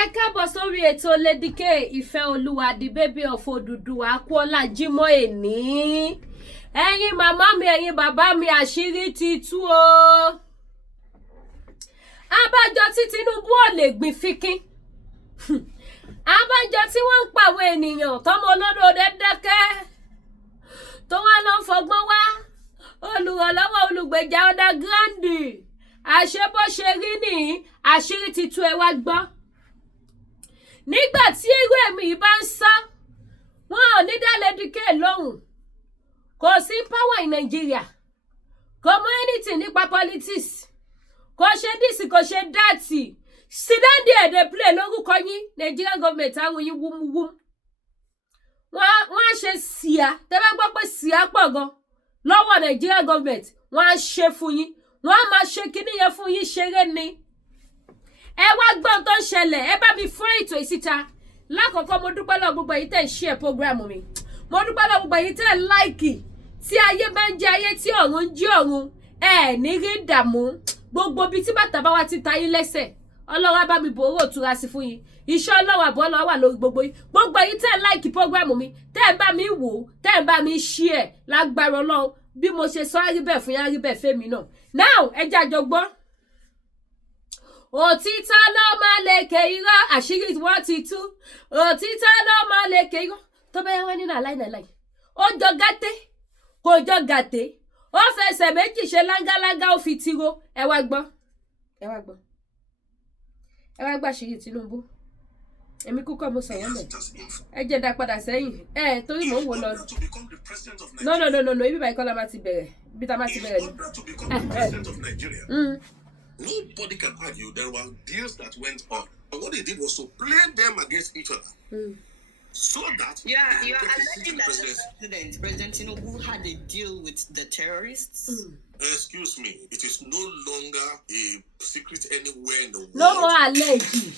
Ẹ káàbọ̀ sórí ètò Lédìkè Ìfẹ́ Olúwa the baby of Odùduwà Akúọlá Jímọ̀ èní. Ẹ̀yin màmá mi, ẹ̀yin bàbá mi, àṣírí ti tú o. Abájọ tí Tinubu ò lè gbìn fíkín. Abájọ tí wọ́n ń pàwọn ènìyàn tọ́mọ olódò dẹ́dẹ́kẹ́. Tó wá lọ fọgbọ́n wá. Olùrànlọ́wọ́ olùgbèjà underground. Àṣẹ bó ṣe rí ní àṣírí ti tú ẹ wá gbọ́. Nígbà tí irú ẹ̀mí bá ń sá, wọn ò ní dá Lédìkè lóhùn. Kò sí power in Nigeria. Kò mọ anything nípa politics. Kò ṣe dísì, kò ṣe dátì. Sídáǹdì èdè play lórúkọ yín, Nigerian government àwọn yín wúmúwúm. Wọ́n á ṣe síá, tẹ́ bá gbọ́ pé síá pọ̀ gan lọ́wọ́ Nigerian government, wọ́n á ṣe fún yín. Wọ́n á máa ṣe kíní yẹn fún yín ṣeré ni. Ẹ wá gbọ́n tó ń ṣẹlẹ̀, ẹ bá mi fún ètò ìsíta. Lákọ̀ọ́kọ́ mo dúpẹ́ lọ́wọ́ gbogbo èyí tẹ́ ń share program mi. Mo dúpẹ́ lọ́wọ́ gbogbo èyí tẹ́ ń like. Tí ayé bá ń jẹ́ ayé tí ọ̀run ń jí ọ̀run, ẹ ní rí ìdààmú. Gbogbo ibi tí bàtà bá wá ti ta yín lẹ́sẹ̀, Ọlọ́run á bá mi bòrò òtura sí fún yín. Iṣẹ́ Ọlọ́run àbọ̀ Ọlọ́run wà lórí gbogbo yín. Gbogbo èyí tẹ́ ń like program mi, tẹ́ ń bá mi wò, tẹ́ ń bá mi share lágbára Ọlọ́run. Bí mo ṣe sọ á rí bẹ́ẹ̀ fún yín, á rí bẹ́ẹ̀ fẹ́mi náà. Now, ẹ jẹ́ a jọ gbọ́. Òtítọ́ ló máa lékè irọ́, àṣírí wọ́n ti tú. Òtítọ́ ló máa lékè irọ́. Tó bá yẹ wọ́n nínú àláìláì. Ó jọ gàté, kò jọ gàté. Ó fẹsẹ̀ méjì ṣe láńgáláńgá, ó fi tiro. Ẹ wá gbọ́. Ẹ wá gbọ́. Ẹ wá gbọ́ àṣírí Tinubu. Èmi kúkọ́ mo sọ̀rọ̀ mẹ́. Ẹ jẹ́ dá padà sẹ́yìn. Torí mò ń wò lọ. No. Ibi báyìí kọ́ la máa ti bẹ̀rẹ̀. Ibi tá máa ti bẹ̀rẹ̀ ni. Nobody can argue there were deals that went on. But what they did was to play them against each other. So that you are alleging that the President Tinubu had a deal with the terrorists. Excuse me, it is no longer a secret anywhere in the world. No more alleging.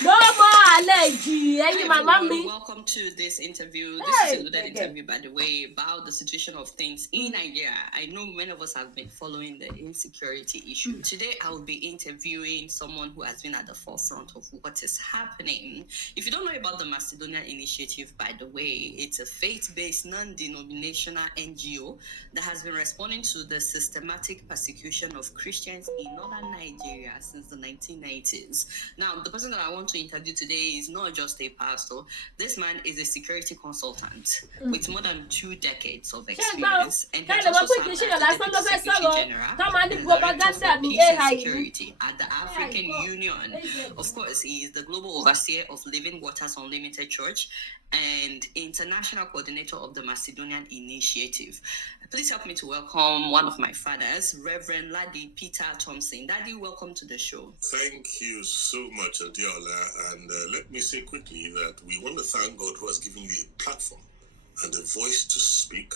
No more allergy. Hey, mama me. Welcome to this interview. This is a loaded interview, by the way, about the situation of things in Nigeria. I know many of us have been following the insecurity issue. Today, I will be interviewing someone who has been at the forefront of what is happening. If you don't know about the Macedonian Initiative, by the way, it's a faith-based, non-denominational NGO that has been responding to the systematic persecution of Christians in northern Nigeria since the 1990s. Now, the person that I want to interview today is not just a pastor. This man is a security consultant with more than 2 decades of experience, and he also served as the Deputy Secretary General and Director for Peace and Security at the African Union. Of course, he is the global overseer of Living Waters Unlimited Church and international coordinator of the Macedonian Initiative. Please help me to welcome one of my fathers, Reverend Ladi Peter Thompson. Daddy, welcome to the show. Thank you so much, Adiola. And let me say quickly that we want to thank God who has given you a platform and a voice to speak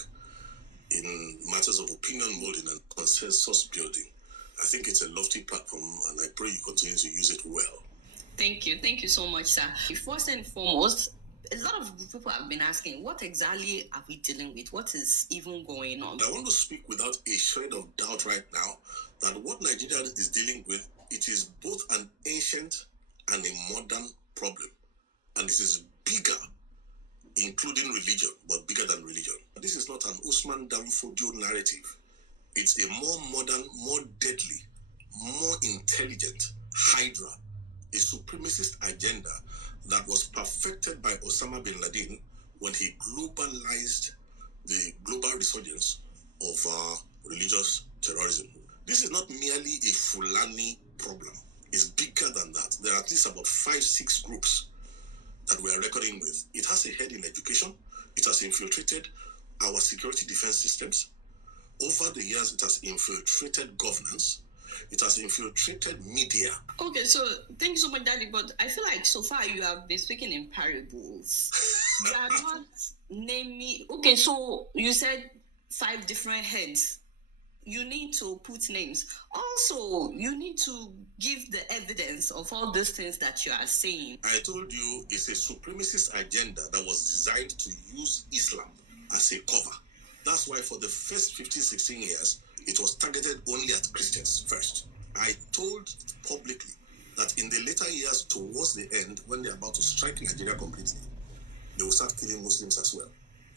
in matters of opinion molding and consensus building. I think it's a lofty platform, and I pray you continue to use it well. Thank you. Thank you so much, sir. First and foremost, a lot of people have been asking, what exactly are we dealing with? What is even going on? I want to speak without a shred of doubt right now that what Nigeria is dealing with, it is both an ancient and a modern problem. And this is bigger, including religion, but bigger than religion. This is not an Usman Danfodio narrative. It's a more modern, more deadly, more intelligent Hydra, a supremacist agenda that was perfected by Osama bin Laden when he globalized the global resurgence of religious terrorism. This is not merely a Fulani problem. It's bigger than that. There are at least about 5-6 groups that we are reckoning with. It has a head in education. It has infiltrated our security defense systems. Over the years, it has infiltrated governance. It has infiltrated media. Okay, so thank you so much, Daddy. But I feel like so far you have been speaking in parables. You are not naming. Okay, so you said 5 different heads. You need to put names. Also, you need to give the evidence of all these things that you are saying. I told you it's a supremacist agenda that was designed to use Islam as a cover. That's why for the first 15-16 years, it was targeted only at Christians first. I told publicly that in the later years, towards the end, when they're about to strike Nigeria completely, they will start killing Muslims as well.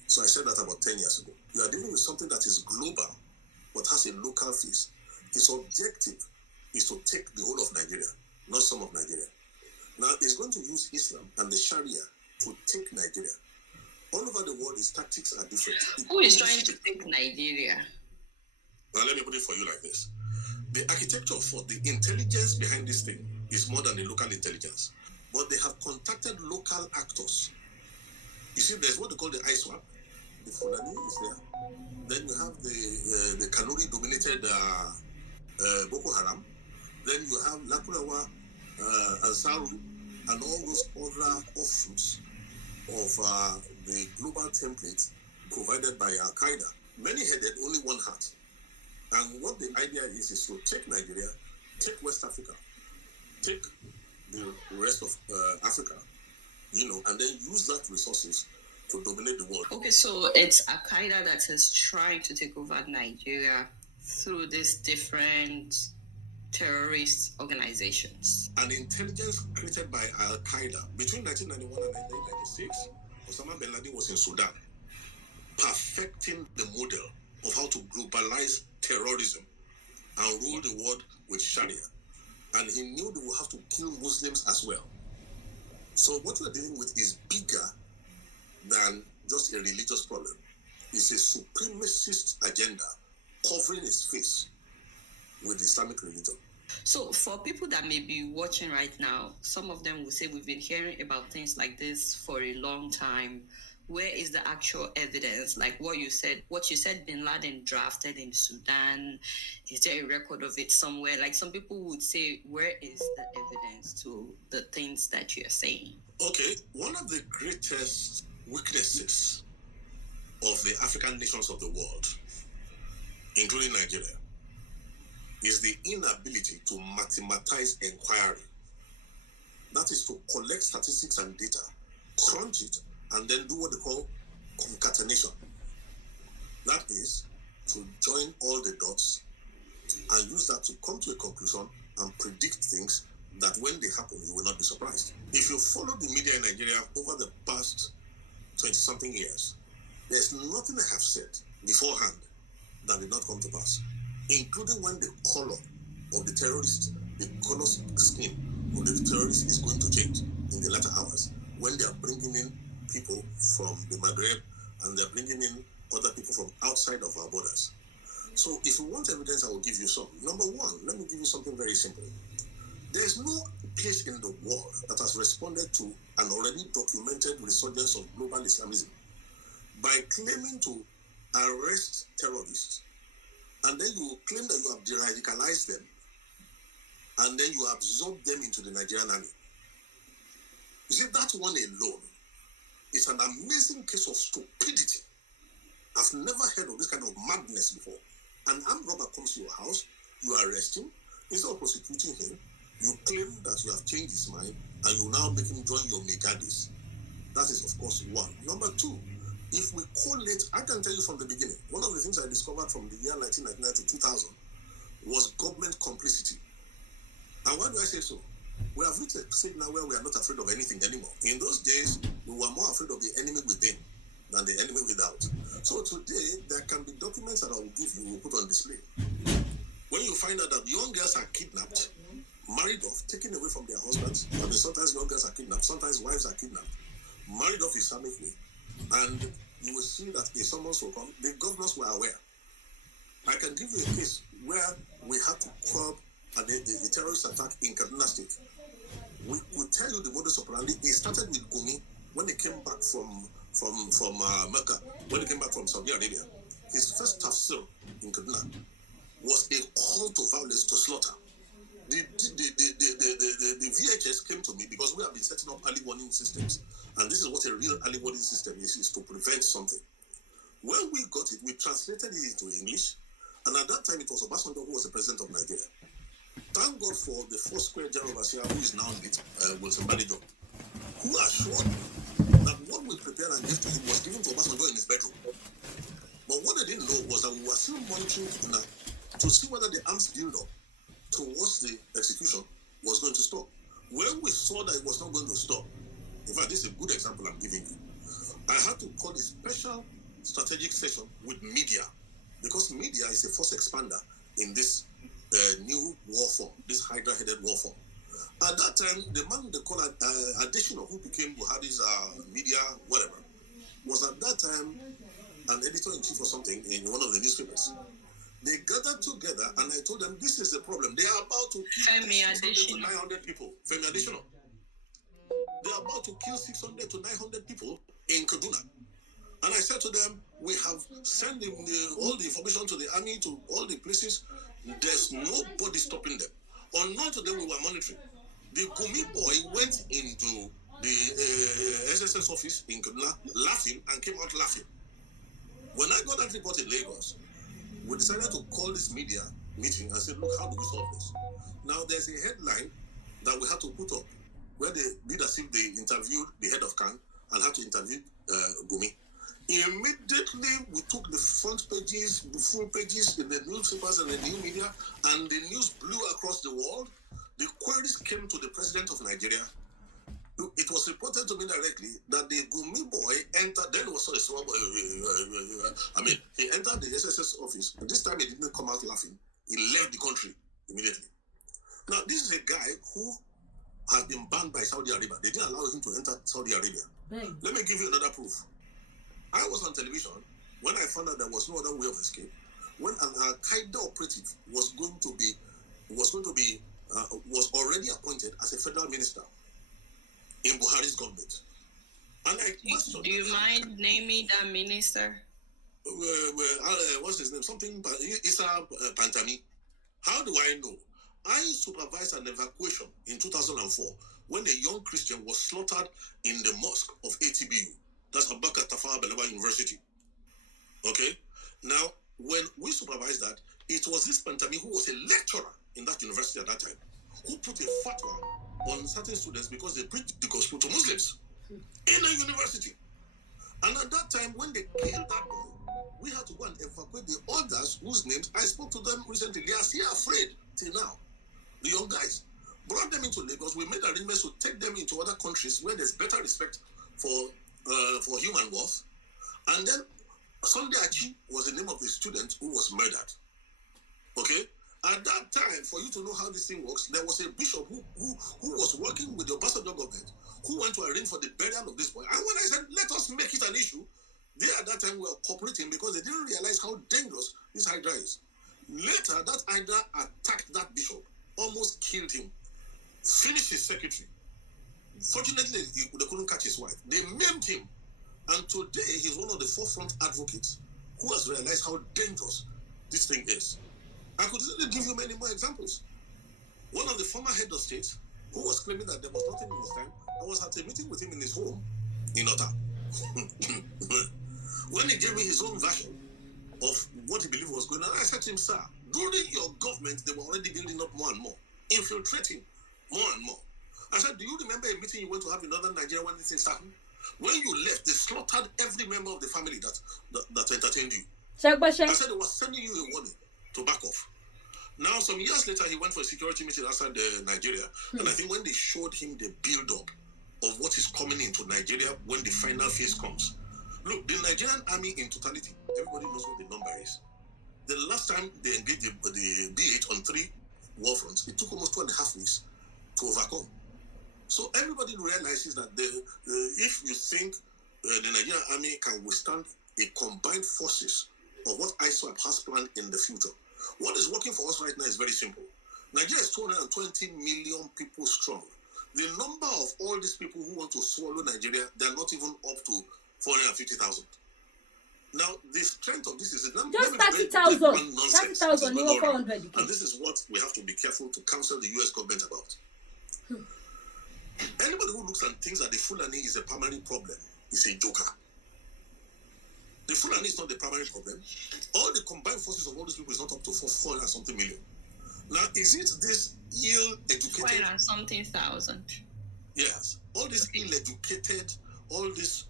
So I said that about 10 years ago. You are dealing with something that is global, but has a local face. Its objective is to take the whole of Nigeria, not some of Nigeria. Now, it's going to use Islam and the Sharia to take Nigeria. All over the world, its tactics are different. Who is trying to take Nigeria? Now, let me put it for you like this. The architecture for the intelligence behind this thing is more than the local intelligence. But they have contacted local actors. You see, there's what they call the ISWAP. The Fulani is there. Then you have the Kanuri-dominated Boko Haram. Then you have Lakurawa, Ansaru, and all those other offshoots of the global template provided by Al-Qaeda. Many headed, only one heart. And what the idea is to take Nigeria, take West Africa, take the rest of Africa, and then use that resources to dominate the world. Okay, so it's Al-Qaeda that is trying to take over Nigeria through these different terrorist organizations. An intelligence created by Al-Qaeda between 1991 and 1996, Osama bin Laden was in Sudan, perfecting the model of how to globalize terrorism and rule the world with Sharia. And he knew they would have to kill Muslims as well. So what we're dealing with is bigger than just a religious problem. It's a supremacist agenda covering its face with Islamic religion. So for people that may be watching right now, some of them will say we've been hearing about things like this for a long time. Where is the actual evidence? Like what you said bin Laden drafted in Sudan. Is there a record of it somewhere? Like some people would say, where is the evidence to the things that you're saying? Okay, one of the greatest weaknesses of the African nations of the world, including Nigeria, is the inability to mathematize inquiry. That is to collect statistics and data, crunch it, and then do what they call concatenation. That is to join all the dots and use that to come to a conclusion and predict things that when they happen, you will not be surprised. If you follow the media in Nigeria over the past 20-something years, there's nothing I have said beforehand that did not come to pass, including when the color of the terrorist, the color skin of the terrorist is going to change in the latter hours, when they are bringing in people from the Maghreb and they're bringing in other people from outside of our borders. So if you want evidence, I will give you some. Number one, let me give you something very simple. There's no place in the world that has responded to an already documented resurgence of global Islamism by claiming to arrest terrorists, and then you claim that you have de-radicalized them, and then you absorb them into the Nigerian army. You see, that one alone is an amazing case of stupidity. I've never heard of this kind of madness before. An armed robber comes to your house, you arrest him, instead of prosecuting him, you claim that you have changed his mind, and you now make him join your megadis. That is, of course, one. Number two, if we collate, I can tell you from the beginning, one of the things I discovered from the year 1999 to 2000 was government complicity. And why do I say so? We have reached a stage now where we are not afraid of anything anymore. In those days, we were more afraid of the enemy within than the enemy without. So today, there can be documents that I will give you, we'll put on display. When you find out that young girls are kidnapped, married off, taken away from their husbands, I mean, sometimes young girls are kidnapped, sometimes wives are kidnapped, married off Islamically, and you will see that a summons will come. The governors were aware. I can give you a case where we had to curb the terrorist attack in Kaduna State. We could tell you the modus operandi. It started with Gumi when he came back from Mecca, when he came back from Saudi Arabia. His first tafsir in Kaduna was a call to violence, to slaughter. The VHS came to me because we have been setting up early warning systems, and this is what a real early warning system is to prevent something. When we got it, we translated it into English, and at that time it was Obasanjo who was the president of Nigeria. Thank God for the Four-Square General Overseer, who is now with Wilson Badido, who assured me that what we prepared and gave to him was given to Obasanjo in his bedroom. But what they didn't know was that we were still monitoring to see whether the arms build-up towards the execution was going to stop. When we saw that it was not going to stop, in fact, this is a good example I'm giving you. I had to call a special strategic session with media, because media is a force expander in this new war form, this Hydra-headed war form. At that time, the man they call Additional, who became Buhari's media whatever, was at that time an editor-in-chief or something in one of the newspapers. They gathered together, and I told them, this is the problem. They are about to kill 600 to 900 people. Femi Additional. They are about to kill 600 to 900 people in Kaduna. And I said to them, we have sent all the information to the army, to all the places. There's nobody stopping them. Unknown to them, we were monitoring. The Gumi boy went into the SSS office in Kaduna laughing and came out laughing. When I got that report in Lagos, we decided to call this media meeting and said, look, how do we solve this? Now, there's a headline that we had to put up where they did as if they interviewed the head of CAN and had to interview Gumi. Immediately, we took the front pages, the full pages in the newspapers and the new media, and the news blew across the world. The queries came to the president of Nigeria. It was reported to me directly that the Gumi boy entered, then it was a small boy, he entered the SSS office. This time he didn't come out laughing. He left the country immediately. Now, this is a guy who has been banned by Saudi Arabia. They didn't allow him to enter Saudi Arabia. Dang. Let me give you another proof. I was on television when I found out there was no other way of escape. When an Al-Qaeda operative was already appointed as a federal minister in Buhari's government. And I questioned. Do you mind naming that minister? What's his name? Something Issa Pantami. How do I know? I supervised an evacuation in 2004 when a young Christian was slaughtered in the mosque of ATBU. That's Abubakar Tafawa Balewa University. Okay? Now, when we supervised that, it was this Pantami who was a lecturer in that university at that time who put a fatwa on certain students because they preached the gospel to Muslims in a university. And at that time, when they killed that boy, we had to go and evacuate the others whose names I spoke to them recently. They are still afraid till now. The young guys brought them into Lagos. We made arrangements to take them into other countries where there's better respect for human worth. And then Sunday Achi was the name of the student who was murdered. Okay? At that time, for you to know how this thing works, there was a bishop who was working with the Obasanjo government who went to arrange for the burial of this boy. And when I said, let us make it an issue, they at that time were cooperating because they didn't realize how dangerous this Hydra is. Later, that Hydra attacked that bishop, almost killed him, finished his secretary. Fortunately, they couldn't catch his wife. They maimed him. And today, he's one of the forefront advocates who has realized how dangerous this thing is. I could give you many more examples. One of the former head of state who was claiming that there was nothing in his time, I was at a meeting with him in his home in Ota. When he gave me his own version of what he believed was going on, I said to him, sir, during your government, they were already building up more and more, infiltrating more and more. I said, do you remember a meeting you went to have in northern Nigeria when these things happened? When you left, they slaughtered every member of the family that entertained you. I said they were sending you a warning to back off. Now, some years later, he went for a security meeting outside Nigeria. And I think when they showed him the build-up of what is coming into Nigeria when the final phase comes. Look, the Nigerian army in totality, everybody knows what the number is. The last time they engaged the BH on 3 war fronts, it took almost 2.5 weeks to overcome. So everybody realizes that if you think the Nigerian army can withstand a combined forces of what ISWAP has planned in the future, what is working for us right now is very simple. Nigeria is 220 million people strong. The number of all these people who want to swallow Nigeria, they're not even up to 450,000. Now, the strength of this is just 30,000. 30,000, you 400. And this is what we have to be careful to counsel the US government about. Anybody who looks and thinks that the Fulani is a primary problem is a joker. The Fulani is not the primary problem. All the combined forces of all these people is not up to 400 and something million. Now, is it this ill-educated... 400 and something thousand. Yes. All these ill-educated, all these,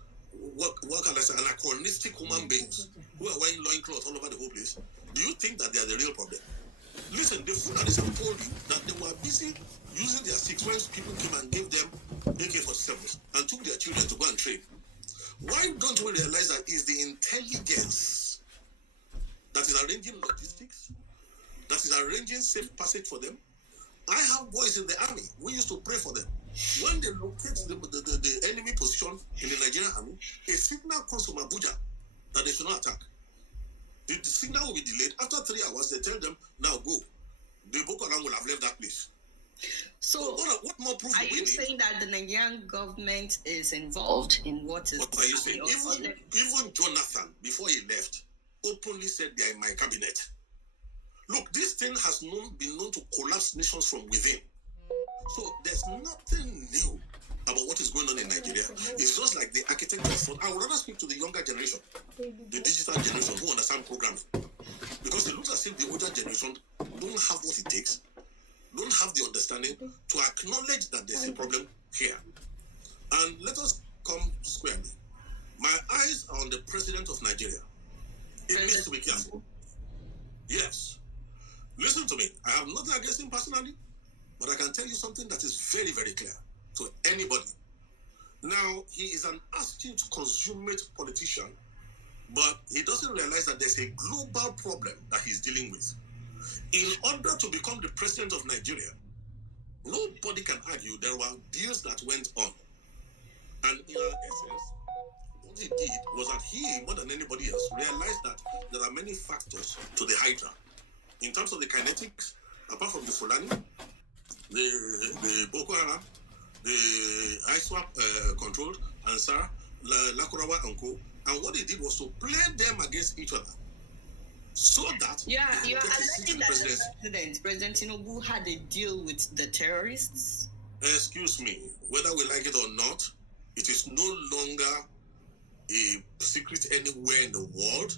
what can I say, anachronistic human beings who are wearing loincloths all over the whole place, do you think that they are the real problem? Listen, the Fulanis have told you that they were busy using their six when people came and gave them AK-47s and took their children to go and train. Why don't we realize that it's the intelligence that is arranging logistics, that is arranging safe passage for them? I have boys in the army. We used to pray for them. When they locate the enemy position in the Nigerian army, a signal comes from Abuja that they should not attack. The signal will be delayed. After 3 hours, they tell them, now go. The Boko Haram will have left that place. So, what more proof are you saying that the Nigerian government is involved in what is... What are you saying? Even Jonathan, before he left, openly said they are in my cabinet. Look, this thing has been known to collapse nations from within. So there's nothing new about what is going on in Nigeria. It's just like the architecture of fraud. I would rather speak to the younger generation, the digital generation who understand programming. Because it looks as if the older generation don't have what it takes, don't have the understanding to acknowledge that there's a problem here. And let us come squarely. My eyes are on the president of Nigeria. It needs to be careful. Yes. Listen to me. I have nothing against him personally, but I can tell you something that is very, very clear to anybody. Now, he is an astute, consummate politician, but he doesn't realize that there's a global problem that he's dealing with. In order to become the president of Nigeria, nobody can argue there were deals that went on. And in our essence, what he did was that he, more than anybody else, realized that there are many factors to the Hydra. In terms of the kinetics, apart from the Fulani, the Boko Haram, the ISWAP controlled, Ansar, Lakurawa and Co. And what they did was to play them against each other. So that... you are alleging that the President Tinubu had a deal with the terrorists? Excuse me, whether we like it or not, it is no longer a secret anywhere in the world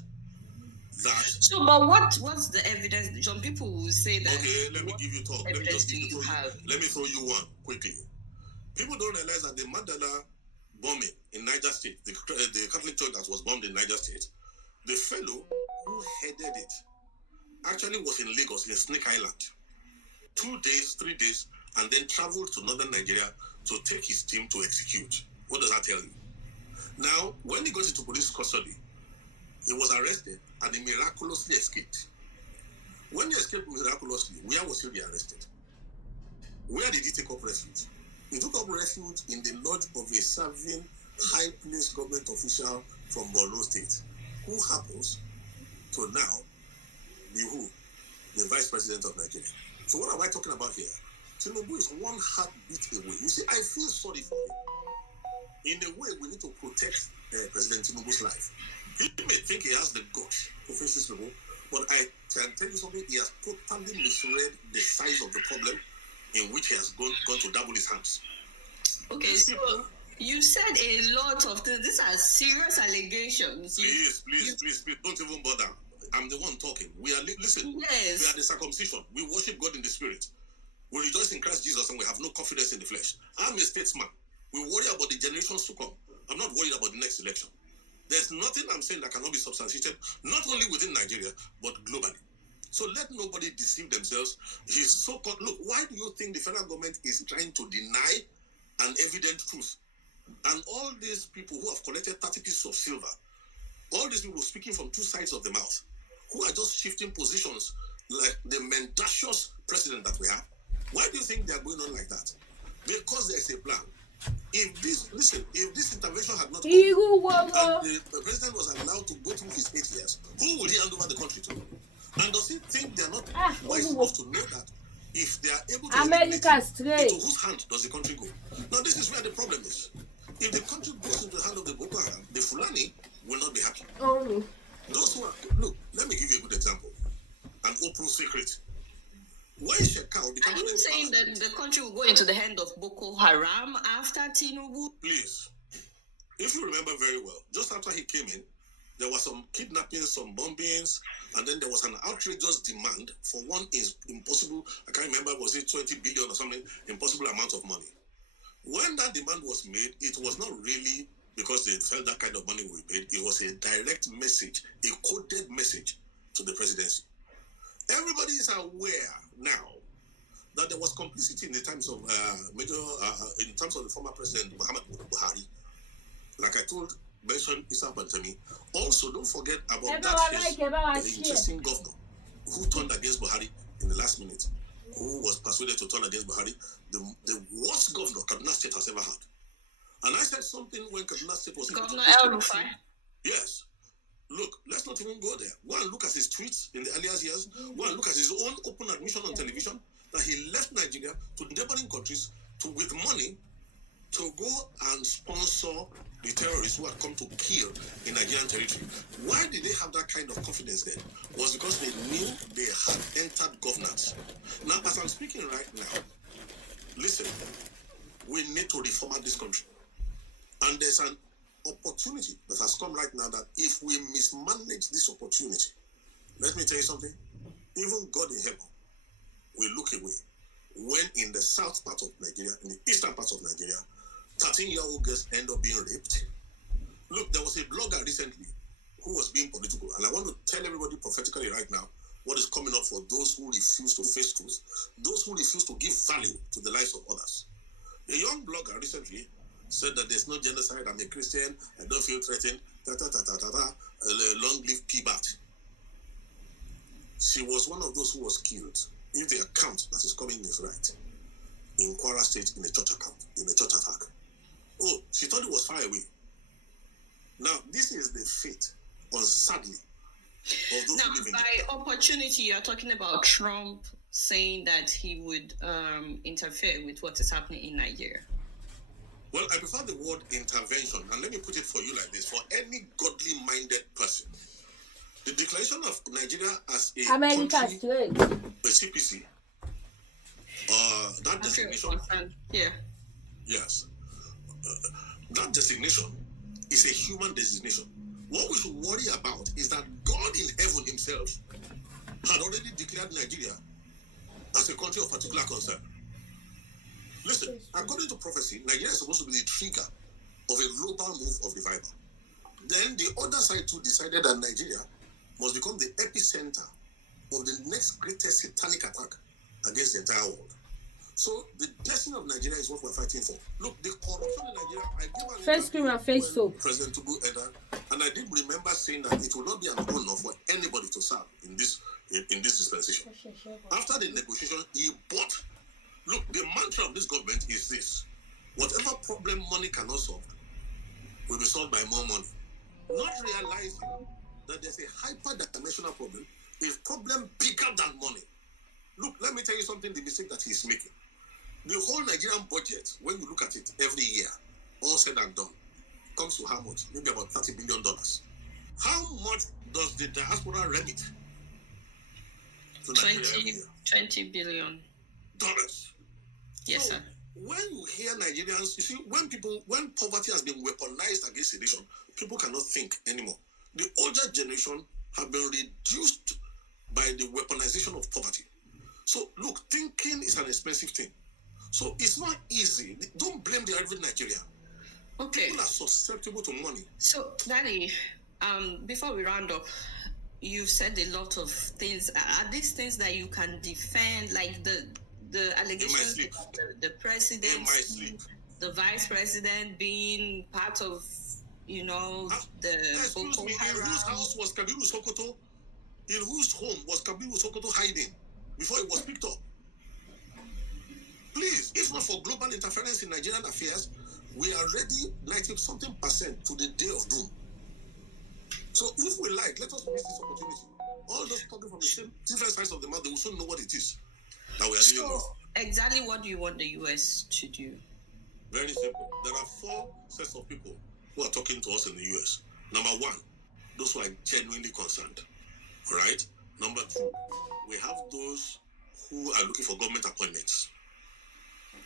that... So, but what's the evidence? Some people will say that... Okay, let me give you talk. Let me throw you one quickly. People don't realize that the Mandela bombing in Niger State, the Catholic church that was bombed in Niger State, the fellow who headed it actually was in Lagos, in Snake Island. 2 days, 3 days, and then traveled to northern Nigeria to take his team to execute. What does that tell you? Now, when he got into police custody, he was arrested and he miraculously escaped. When he escaped miraculously, where was he arrested? Where did he take up refuge? He took up refuge in the lodge of a serving high-placed government official from Borno State, who happens to now be who? The Vice President of Nigeria. So what am I talking about here? Tinubu is one heartbeat away. You see, I feel sorry for him. In a way, we need to protect President Tinubu's life. He may think he has the guts to face this people, but I can tell you something, he has totally misread the size of the problem in which he has gone to double his hands. Okay, so you said a lot of things. These are serious allegations. Please, don't even bother. I'm the one talking. Listen, yes. We are the circumcision. We worship God in the spirit. We rejoice in Christ Jesus and we have no confidence in the flesh. I'm a statesman. We worry about the generations to come. I'm not worried about the next election. There's nothing I'm saying that cannot be substantiated, not only within Nigeria, but globally. So let nobody deceive themselves. He's so-called... Look, why do you think the federal government is trying to deny an evident truth? And all these people who have collected 30 pieces of silver, all these people speaking from two sides of the mouth, who are just shifting positions like the mendacious president that we have, why do you think they are going on like that? Because there's a plan. If this intervention had not come, and the president was allowed to go through his 8 years, who would he hand over the country to? And does he think they are not wise enough to know that if they are able to into whose hand does the country go? Now this is where the problem is. If the country goes into the hand of the Boko Haram, the Fulani will not be happy. Those who are... Look, let me give you a good example. An open secret. Why Shekau become... Are you saying that the country will go into the hand of Boko Haram after Tinubu? Please. If you remember very well, just after he came in, there was some kidnappings, some bombings, and then there was an outrageous demand for one impossible, I can't remember, was it 20 billion or something, impossible amount of money. When that demand was made, it was not really because they felt that kind of money will be paid. It was a direct message, a coded message to the presidency. Everybody is aware now that there was complicity in the times of in terms of the former president Muhammad Buhari. Like I mentioned Issa Bantami. Also, don't forget about that interesting governor who turned against Buhari in the last minute, who was persuaded to turn against Buhari, the worst governor Kaduna State has ever had. And I said something when Kaduna State was Governor El-Rufai. Yes. Look, let's not even go there. Go and look at his tweets in the earlier years. Go and look at his own open admission on television that he left Nigeria to neighboring countries with money to go and sponsor the terrorists who had come to kill in Nigerian territory. Why did they have that kind of confidence then? Was because they knew they had entered governance. Now, as I'm speaking right now, listen, we need to reformat this country. And there's an opportunity that has come right now that if we mismanage this opportunity, let me tell you something, even God in heaven will look away when in the south part of Nigeria, in the eastern part of Nigeria, 13-year-old girls end up being raped. Look, there was a blogger recently who was being political, and I want to tell everybody prophetically right now what is coming up for those who refuse to face truth, those who refuse to give value to the lives of others. A young blogger recently said that there's no genocide, I'm a Christian, I don't feel threatened, long live P-Bat. She was one of those who was killed, if the account that is coming is right, in Kwara State in a church attack. Oh, she thought it was far away. Now, this is the fate, sadly, of those who live in by opportunity, you're talking about Trump saying that he would interfere with what is happening in Nigeria. Well, I prefer the word intervention, and let me put it for you like this. For any godly-minded person, the declaration of Nigeria as a country, a CPC, that designation, yes, that designation is a human designation. What we should worry about is that God in heaven himself had already declared Nigeria as a country of particular concern. Listen, according to prophecy, Nigeria is supposed to be the trigger of a global move of revival. Then the other side too decided that Nigeria must become the epicenter of the next greatest satanic attack against the entire world. So the destiny of Nigeria is what we're fighting for. Look, the corruption in Nigeria, I gave an face cream and face soap. President Tinubu entered, and I did remember saying that it will not be an honor for anybody to serve in this dispensation. After the negotiation, he bought. Look, the mantra of this government is this: whatever problem money cannot solve will be solved by more money. Not realizing that there's a hyper-dimensional problem, a problem bigger than money. Look, let me tell you something, the mistake that he's making. The whole Nigerian budget, when you look at it every year, all said and done, comes to how much? Maybe about $30 billion. How much does the diaspora remit to Nigeria every year? $20 billion. Yes, so, sir. When you hear Nigerians, you see, when poverty has been weaponized against a nation, people cannot think anymore. The older generation have been reduced by the weaponization of poverty. So, look, thinking is an expensive thing. So, it's not easy. Don't blame the average Nigerian. Okay. People are susceptible to money. So, Daddy, before we round up, you've said a lot of things. Are these things that you can defend, like the allegations of the president, the vice president being part of, the Excuse me, in whose house was Kabiru Sokoto? In whose home was Kabiru Sokoto hiding before it was picked up? Please, if not for global interference in Nigerian affairs, we are ready 90-something% to the day of doom. So if we like, let us use this opportunity. All those talking from the same different sides of the mouth, they will soon know what it is that we are dealing with. Exactly what do you want the US to do? Very simple. There are 4 sets of people who are talking to us in the US. Number 1, those who are genuinely concerned. All right? Number 2, we have those who are looking for government appointments.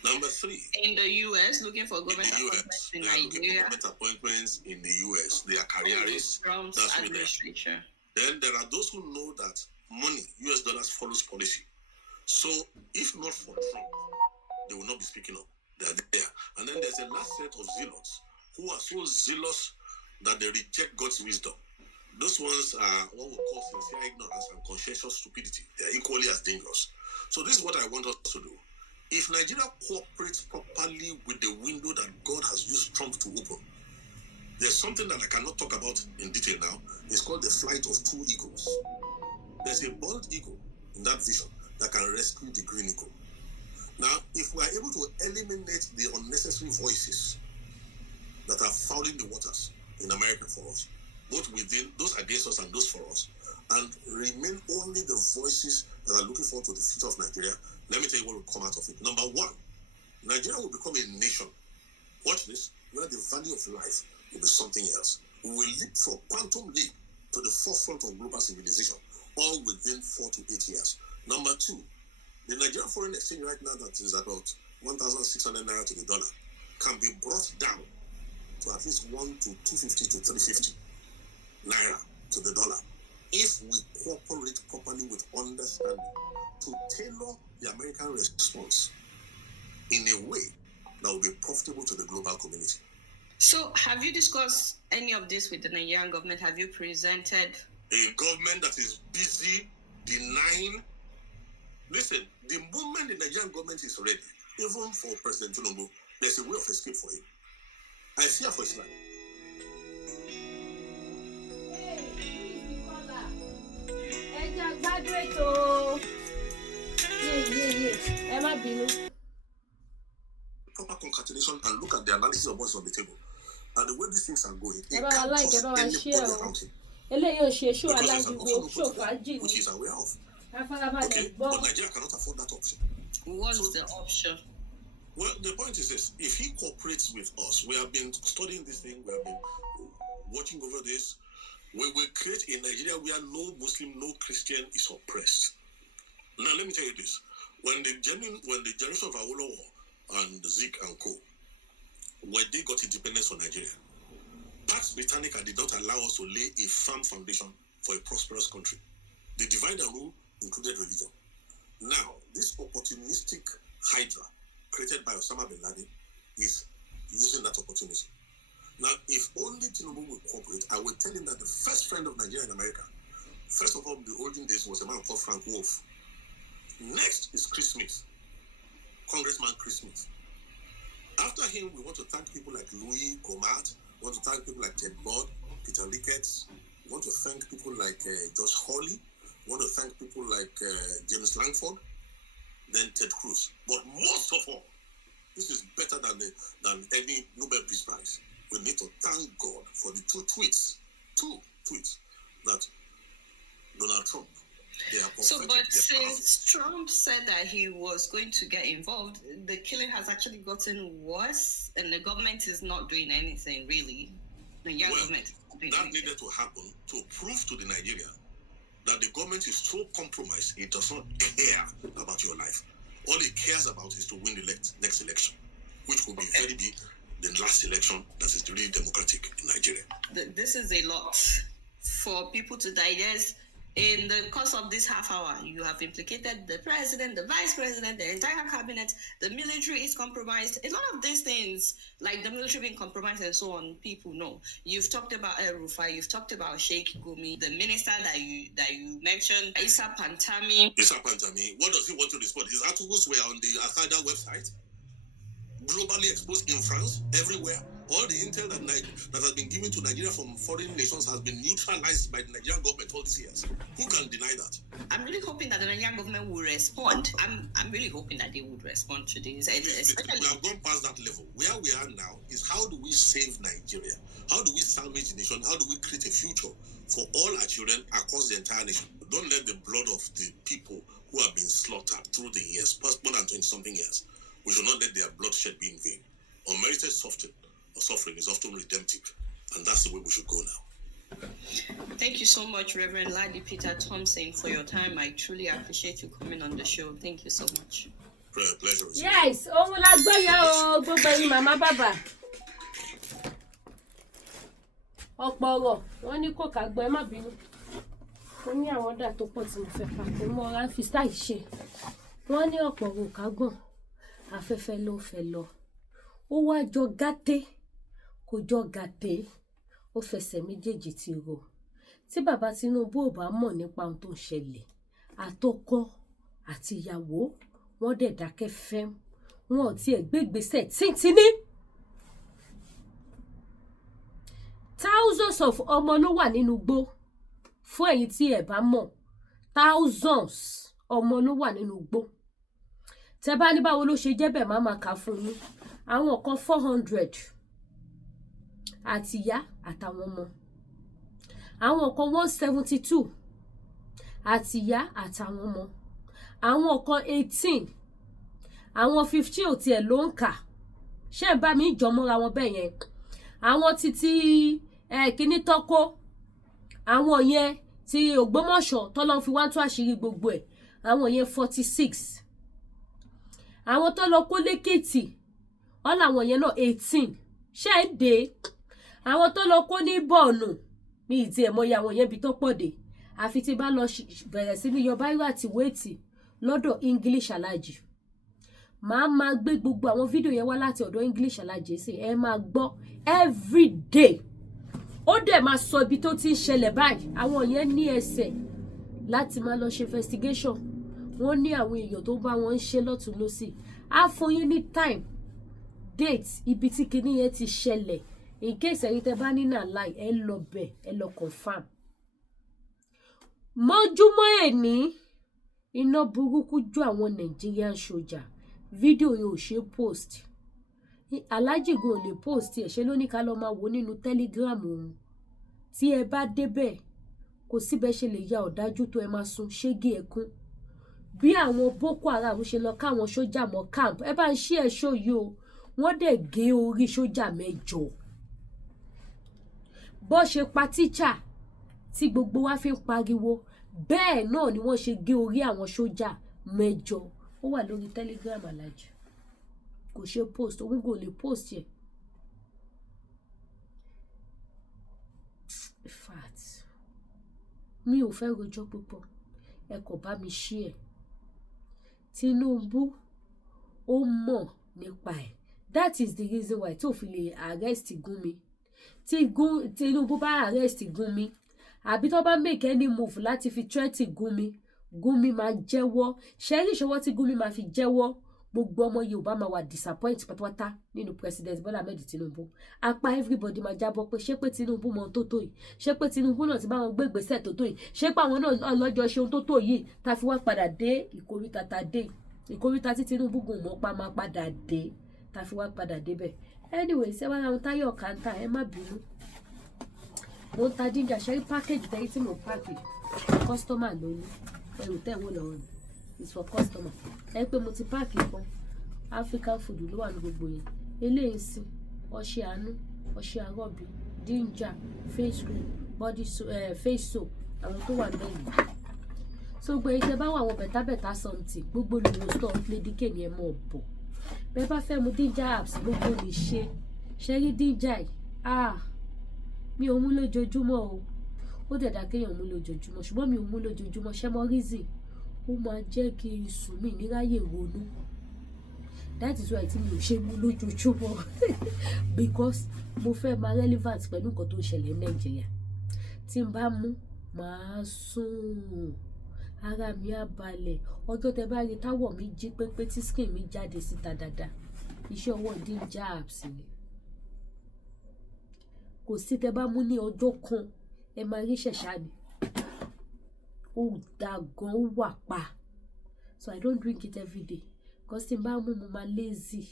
Number 3. In the US, looking for government appointments in Nigeria. Looking for government appointments in the US. They are careerists. Trump's administration. Then there are those who know that money, US dollars, follows policy. So if not for Trump, they will not be speaking up. They are there. And then there's a last set of zealots who are so zealous that they reject God's wisdom. Those ones are what we call sincere ignorance and conscientious stupidity. They are equally as dangerous. So this is what I want us to do. If Nigeria cooperates properly with the window that God has used Trump to open, there's something that I cannot talk about in detail now. It's called the flight of two eagles. There's a bald eagle in that vision that can rescue the green eagle. Now, if we are able to eliminate the unnecessary voices that are fouling the waters in America for us, both within those against us and those for us, and remain only the voices that are looking forward to the future of Nigeria, let me tell you what will come out of it. Number one, Nigeria will become a nation. Watch this, where the value of life will be something else. We will leap from quantum leap to the forefront of global civilization, all within 4 to 8 years. Number two, the Nigerian foreign exchange right now that is about 1,600 naira to the dollar can be brought down to at least 1 to 250 to 350 naira to the dollar if we cooperate properly with understanding to tailor the American response in a way that will be profitable to the global community. So, have you discussed any of this with the Nigerian government? Have you presented a government that is busy denying? Listen, the moment the Nigerian government is ready, even for President Tinubu, there's a way of escape for him. I fear for his life. Proper concatenation and look at the analysis of what's on the table. And the way these things are going, it can't trust anybody around him. Because there's an option which he's aware of. Okay, but Nigeria cannot afford that option. What's the option? Well, the point is this: if he cooperates with us, we have been studying this thing, we have been watching over this. We will create a Nigeria where no Muslim, no Christian is oppressed. Now, let me tell you this: when the generation of Awolowo and Zik and Co, when they got independence from Nigeria, Pax Britannica did not allow us to lay a firm foundation for a prosperous country. The divide and rule included religion. Now, this opportunistic hydra created by Osama bin Laden is using that opportunity. Now, if only Tinubu will cooperate, I will tell him that the first friend of Nigeria in America, first of all, in the olden days, was a man called Frank Wolf. Next is Chris Smith, Congressman Chris Smith. After him, we want to thank people like Louis Gohmert, we want to thank people like Ted Budd, Peter Lickett, we want to thank people like Josh Hawley, we want to thank people like James Langford, then Ted Cruz. But most of all, this is better than any Nobel Peace Prize. We need to thank God for the two tweets that Donald Trump. So, but since Trump said that he was going to get involved, the killing has actually gotten worse, and the government is not doing anything really. The government is not doing anything. Needed to happen to prove to the Nigeria that the government is so compromised it does not care about your life. All it cares about is to win the next election, which will be the last election that is really democratic in Nigeria. This is a lot for people to digest. In the course of this half hour, you have implicated the president, the vice president, the entire cabinet, the military is compromised. A lot of these things, like the military being compromised and so on, people know. You've talked about El Rufai, you've talked about Sheikh Gumi, the minister that you mentioned, Issa Pantami. What does he want to respond? His articles were on the Asada website, globally exposed in France, everywhere. All the intel that has been given to Nigeria from foreign nations has been neutralized by the Nigerian government all these years. Who can deny that? I'm really hoping that the Nigerian government will respond. I'm really hoping that they would respond to this. We have gone past that level. Where we are now is how do we save Nigeria? How do we salvage the nation? How do we create a future for all our children across the entire nation? Don't let the blood of the people who have been slaughtered through the years, past more than 20-something years, we should not let their bloodshed be in vain. Unmerited suffering is often redemptive, and that's the way we should go now. Thank you so much, Reverend Ladi Peter Thompson, for your time. I truly appreciate you coming on the show. Thank you so much. Pleasure. Yes, ohun la gbọ́ yẹn o, gbogbo ẹ̀yin màmá bàbá. Ọ̀pọ̀ ọ̀rọ̀ wọ́n ní kò ká gbọ́ ẹ má bínú. Mo ní àwọn ọ̀dà tó pọ̀ tí mo fẹ́ pa kí mo ra fi style ṣe. Wọ́n ní ọ̀pọ̀ ọ̀rọ̀ ká gbọ̀n, afẹ́fẹ́ ló fẹ́ lọ. Ó wá jọ gàté, kò jọ gàté, ó fẹsẹ̀ méjèèjì ti rò. tí bàbá Tinubu ò bá mọ̀ nípa ohun tó ń ṣẹlẹ̀ àtọkọ àti ìyàwó wọ́n dẹ̀ dákẹ́ fẹ́m wọn ò tiẹ̀ gbé ìgbésẹ̀ tíntínní. Thousands of ọmọ ló wà nínú igbó fún ẹ̀yin tí ẹ bá mọ̀ thousands ọmọ ló wà nínú igbó. Tẹ́ bá ní báwo ló ṣe jẹ́ bẹ́ẹ̀ máa kà fún yín. Àwọn kan 400 àti ìyá àtàwọn ọmọ. Àwọn kan 172 àti ìyá àtàwọn ọmọ. Àwọn kan 18. Àwọn 15 ò tiẹ̀ ló ń kà. Ṣé ń bá mi jọmọ́ra wọn bẹ́ẹ̀ yẹn? Àwọn títí kíní tọ́kó. Àwọn yẹn tí Ògbómọ̀ṣọ́ tọ́lọ́ fi wá tó àṣírí gbogbo ẹ̀. Àwọn yẹn 46. Àwọn tó lọ kó lẹ́kìtì wọ́n làwọn yẹn náà 18. Ṣé ń dé? Àwọn tó lọ kó ní Bọ̀ọ̀nù ní ìtì ẹ̀mọ́ya àwọn yẹn bí tó pọ̀ dé. Àfi tí bá lọ bẹ̀rẹ̀ sí ní yọ báírò àti wéètì lọ́dọ̀ English Alhaji. Màá máa gbé gbogbo àwọn fídíò yẹn wá láti ọ̀dọ̀ English Alhaji sí ẹ máa gbọ́ every day. Ó dẹ̀ máa sọ ibi tó ti ń ṣẹlẹ̀ báyìí. Àwọn yẹn ní ẹsẹ̀ láti máa lọ ṣe investigation. Wọ́n ní àwọn èèyàn tó bá wọn ń ṣe lọ́tùn lósì. Á fún yín ní time date ibi tí kinní yẹn ti ṣẹlẹ̀. In case ẹ̀yin tẹ́ bá ní náà láì ẹ lọ bẹ̀ ẹ lọ confirm. Mọ́júmọ́ ẹ̀ní iná burúkú jó àwọn Nigerian soldier. Fídíò yẹn ò ṣe post. Alhaji gan ò lè post ẹ̀ ṣe ló ní ká lọ máa wò nínú Telegram òun. Tí ẹ bá débẹ̀ kò síbẹ̀ ṣe lè ya ọ̀dájú tó ẹ máa sun ṣégi ẹkún. Bí àwọn Boko Haram ṣe lọ káwọn sójà mọ́ camp ẹ bá ń ṣí ẹ̀ ṣó yìí o wọ́n dẹ̀ gé orí sójà 8. Bó ṣe pa tíṣà tí gbogbo wa fi ń pariwo bẹ́ẹ̀ náà ni wọ́n ṣe gé orí àwọn sójà 8. Ó wà lórí Telegram Alhaji kò ṣe post òun kò lè post yẹ. Fat mi ò fẹ́ rojọ́ púpọ̀ ẹ kò bá mi ṣí ẹ̀. Tinubu ó mọ̀ nípa ẹ̀. That is the reason why tó fi lè arrest Gumi. Tí Tinubu bá arrest Gumi àbí tó bá make any move láti fi threaten Gumi máa jẹ́wọ́. Ṣẹ́rí ìṣọwọ́ tí Gumi máa fi jẹ́wọ́ gbogbo ọmọ Yorùbá máa wà disappoint pátápátá nínú President Bola Ahmed Tinubu. Apá everybody máa jábọ́ pé ṣé pé Tinubu mọ tó tó yìí. Ṣé pé Tinubu náà ti bá wọn gbé ìgbésẹ̀ tó tó yìí. Ṣé pé àwọn náà lọ́jọ́ ṣe ohun tó tó yìí tá fi wá padà dé ìkóríta tá dé. Ìkóríta tí Tinubu gùn mọ́ pa máa padà dé tá fi wá padà débẹ̀. Anyway ṣé wá àwọn táyọ̀ kàńtà ẹ má bínú. Mo ń ta ginger ṣẹ́rí package tẹ́yí tí mo package customer lónìí. Ẹrù tẹ̀wọ́ lọ́wọ́ ni it's for customer. Ẹ pé mo ti páàkì kan African food ló wà ní gbogbo yẹn. Eléyìí sí ọṣẹ àánú ọṣẹ àrọ́bì ginger face cream body face soap àwọn tó wà bẹ́ẹ̀ ni. So gbé iṣẹ́ bá wà àwọn bẹ̀tábẹ̀tá something gbogbo olùwò store Lady K ni ẹ mọ̀ bọ̀. Bẹ́ẹ̀ bá fẹ́ mu ginger apps gbogbo lè ṣe rí ginger yìí mi ò mú lójoojúmọ́ o. Ó dẹ̀ dá kéèyàn mú lójoojúmọ́ ṣùgbọ́n mi ò mú lójoojúmọ́ ṣẹ́ mọ́ reason ó máa jẹ́ kí n sùn mí níráyè ronú. That is why tí mi ò ṣe mú lójoojúmọ́ because mo fẹ́ máa relevant pẹ̀lú nǹkan tó ń ṣẹlẹ̀ ní Nàìjíríà. Tí n bá mú màá sùn ara mi á balẹ̀. Ọjọ́ tẹ bá rí táwọ̀ mi jí pépé tí skin mi jáde síta dáadáa iṣẹ́ ọwọ́ ginger apps ni. Kò sí tẹ bá mú ní ọjọ́ kan ẹ máa rí ṣẹ̀ṣà ni. Ó dá gan ó wà pa. So I don't drink it every day. Because tí n bá mú mo máa lazy.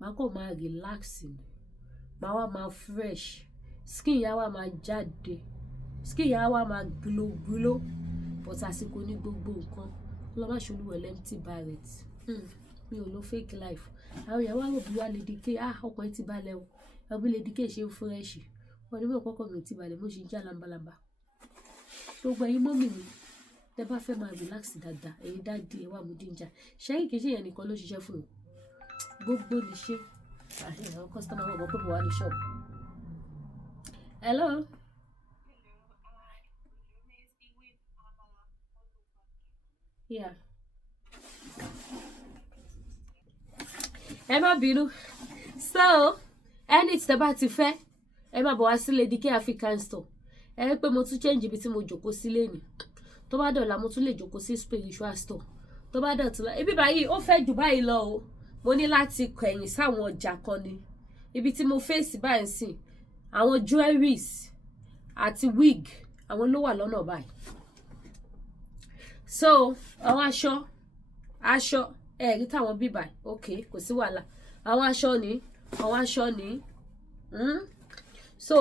Màá kàn máa relax ni. Màá wá máa fresh. Skin yà wá máa jáde. Skin yà wá máa glow. But àsìkò ní gbogbo nǹkan. Lọ má ṣe olúwẹ̀ empty barret. Mi ò lo fake life. Àwọn ìyàwó àwọn òbí wa Lady K ọkọ̀ ẹ ti balẹ̀ o. Ẹbí Lady K ṣe ń fresh. Wọ́n ní mọ̀ kọ́kọ́ mi ò ti balẹ̀ mo ṣe ń já lambalamba. Gbogbo ẹ̀yin mọ́mì mi tẹ́ bá fẹ́ máa relax dáadáa ẹ̀yin dáàdì ẹ wá mú ginger ṣẹ́yìn kìí ṣe yẹn nìkan ló ṣiṣẹ́ fún un gbogbo ní ṣe àwọn customer wọn mọ̀ pé mo wà ní shop. Hello. Yeah. Ẹ má bínú. So ẹni tí tẹ́ bá ti fẹ́ ẹ má bọ̀ wá sí Lady K African store. ẹ pé mo tún change ibi tí mo jókòó sí lẹ́nu tó bá dọ̀la mo tún lè jókòó sí spiritual store tó bá dọ̀tún ibi báyìí ó fẹ́ jù báyìí lọ o mo ní láti kẹ̀yìn sáwọn ọjà kan ni ibi tí mo fèsì báyìí sìn àwọn jewelries àti wig àwọn ló wà lọ́nà báyìí so àwọn aṣọ rí táwọn bíbà ok kò sí wàhálà àwọn aṣọ ní so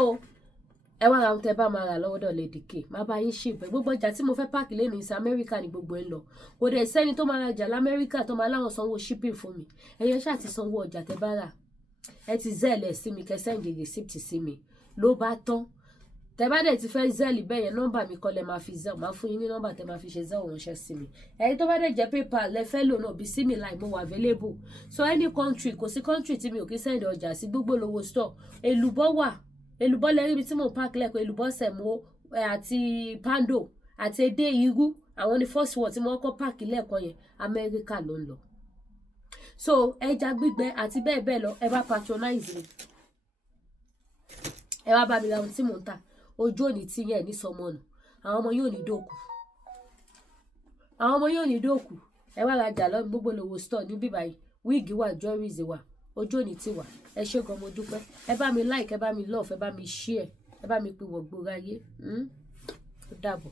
ẹ wá ra ohun tẹ bá máa rà lọ́wọ́dọ̀ Lady K má bá yín ṣìpẹ́ gbogbo ọjà tí mo fẹ́ páàkì lẹ́nu ìsà Amẹ́ríkà ni gbogbo ẹ̀ lọ kò dẹ̀ sẹ́ni tó máa rajà lamẹ́ríkà tó máa láwọn sanwó shipping fún mi ẹ̀yẹ ṣáà ti sanwó ọjà tẹ bá rà ẹ ti zẹ́ẹ̀lẹ̀ sí mi kẹsẹ́ǹdì receipt sí mi ló bá tán tẹ bá dẹ̀ ti fẹ́ zẹ́ẹ̀lì bẹ́ẹ̀ yẹn nọ́mbà mi kọ́ lẹ máa fi zẹ́ẹ̀ máa fún yín ní nọ́mbà tẹ máa fi ṣe zẹ́ẹ̀ ránṣẹ́ sí mi ẹ̀yin tó bá dẹ̀ jẹ́ PayPal lẹ fẹ́ lò náà bí sí mi láì mo wà available so any country kò sí country tí mi ò kí sẹ́ǹdì ọjà sí gbogbo lówó store èlùbọ́ wà èlùbọ́ lẹ́rí ibi tí mò ń park lẹ́kọ̀ọ́ èlùbọ́ sẹ̀mó àti pando àti edé irú àwọn ní first world tí mo kọ́ park lẹ́kọ̀ọ́ yẹn Amẹ́ríkà ló ń lọ so ẹja gbígbẹ àti bẹ́ẹ̀ bẹ́ẹ̀ lọ ẹ bá patronize mi ẹ wá bá mi ra ohun tí mò ń tà ojú òní tí yẹn ní sọmọnù àwọn ọmọ yóò ní dòkù ẹ wá rajà lọ gbogbo lówó store ní bíbáyìí wíìgì wà jewelries wà ojú òní tí wà ẹ ṣé gan mo dúpẹ́ ẹ bá mi like ẹ bá mi love ẹ bá mi share ẹ bá mi pè wọ gbòòrò ayé ó dàbọ̀.